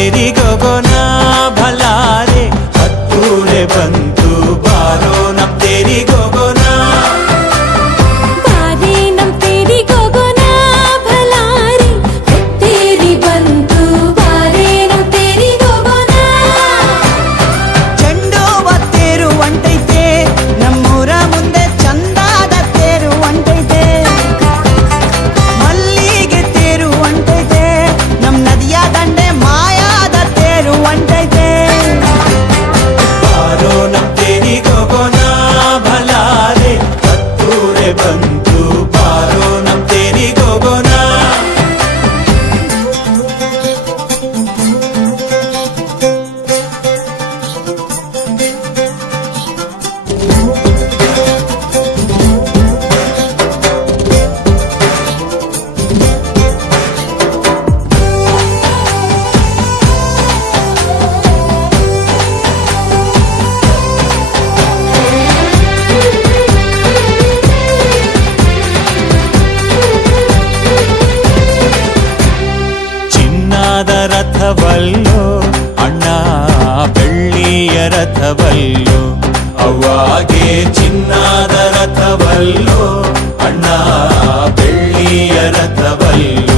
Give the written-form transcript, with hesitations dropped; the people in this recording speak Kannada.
ತೇರಿಗೋಗೋಣ ಭಲಾರೆ ಹತ್ತೂರೆ ಬಂತು ಬಾರೋ ನಮ್ ತೇರಿಗೋಗೋಣ ಬಾರೆ ನಮ್ ತೇರಿಗೋಗೋಣ ಭಲಾರೆ ಹತ್ತೇರಿ ಬಂತು ಬಾರೆ ನಮ್ ತೇರಿಗೋಗೋಣ ಚೆಂಡುವ ತೇರು ಹೊಂಟೈತೆ ನಮ್ಮೂರ ಮುಂದೆ ಚಂದಾದ ತೇರು ಹೊಂಟೈತೆ ಮಲ್ಲಿಗೆ ತೇರು ಹೊಂಟೈತೆ ನಮ್ ನದಿಯ ದಂಡೆ ಮಾಯಾದ ತೇರು ಹೊಂಟೈತೆ ಬಾರೋ ನಮ್ ತೇರಿಗೋಗೋಣ ಭಲಾರೆ ಹತ್ತೂರೆ ಬಂತು ಬಾರೋ ನಮ್ ತೇರಿಗೋಗೋಣ ಚಿನ್ನದ ರಥವಲ್ಲೋ ಅಣ್ಣ ಬೆಳ್ಳಿಯ ರಥವಲ್ಲೋ ಅವಾಗೆ ಚಿನ್ನದ ರಥವಲ್ಲೋ ಅಣ್ಣ ಬೆಳ್ಳಿಯ ರಥವಲ್ಲೋ